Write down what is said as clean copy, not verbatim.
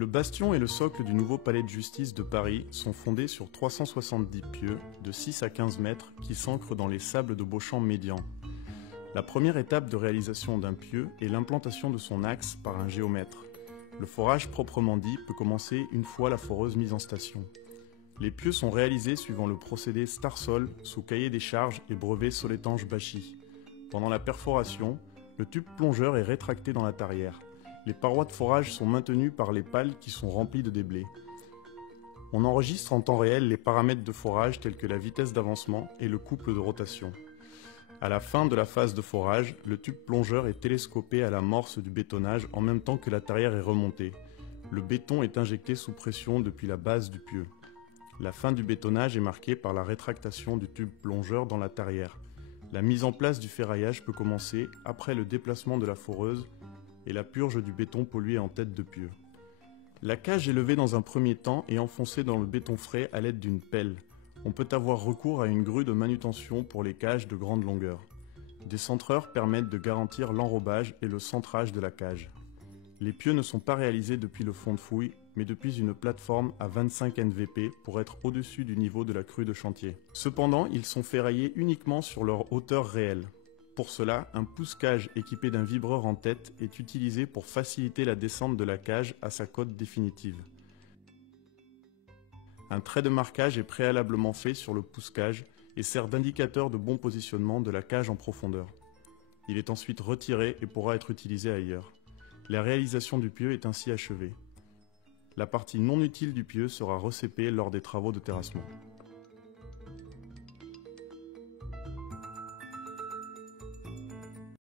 Le bastion et le socle du nouveau palais de justice de Paris sont fondés sur 370 pieux de 6 à 15 mètres qui s'ancrent dans les sables de Beauchamp médian. La première étape de réalisation d'un pieu est l'implantation de son axe par un géomètre. Le forage proprement dit peut commencer une fois la foreuse mise en station. Les pieux sont réalisés suivant le procédé Starsol sous cahier des charges et brevet Soletanche-Bachy. Pendant la perforation, le tube plongeur est rétracté dans la tarière. Les parois de forage sont maintenues par les pales qui sont remplies de déblais. On enregistre en temps réel les paramètres de forage tels que la vitesse d'avancement et le couple de rotation. À la fin de la phase de forage, le tube plongeur est télescopé à l'amorce du bétonnage en même temps que la tarière est remontée. Le béton est injecté sous pression depuis la base du pieu. La fin du bétonnage est marquée par la rétractation du tube plongeur dans la tarière. La mise en place du ferraillage peut commencer après le déplacement de la foreuse et la purge du béton pollué en tête de pieu. La cage est levée dans un premier temps et enfoncée dans le béton frais à l'aide d'une pelle. On peut avoir recours à une grue de manutention pour les cages de grande longueur. Des centreurs permettent de garantir l'enrobage et le centrage de la cage. Les pieux ne sont pas réalisés depuis le fond de fouille, mais depuis une plateforme à 25 NVP pour être au-dessus du niveau de la crue de chantier. Cependant, ils sont ferraillés uniquement sur leur hauteur réelle. Pour cela, un pousse-cage équipé d'un vibreur en tête est utilisé pour faciliter la descente de la cage à sa cote définitive. Un trait de marquage est préalablement fait sur le pousse-cage et sert d'indicateur de bon positionnement de la cage en profondeur. Il est ensuite retiré et pourra être utilisé ailleurs. La réalisation du pieu est ainsi achevée. La partie non utile du pieu sera recépée lors des travaux de terrassement.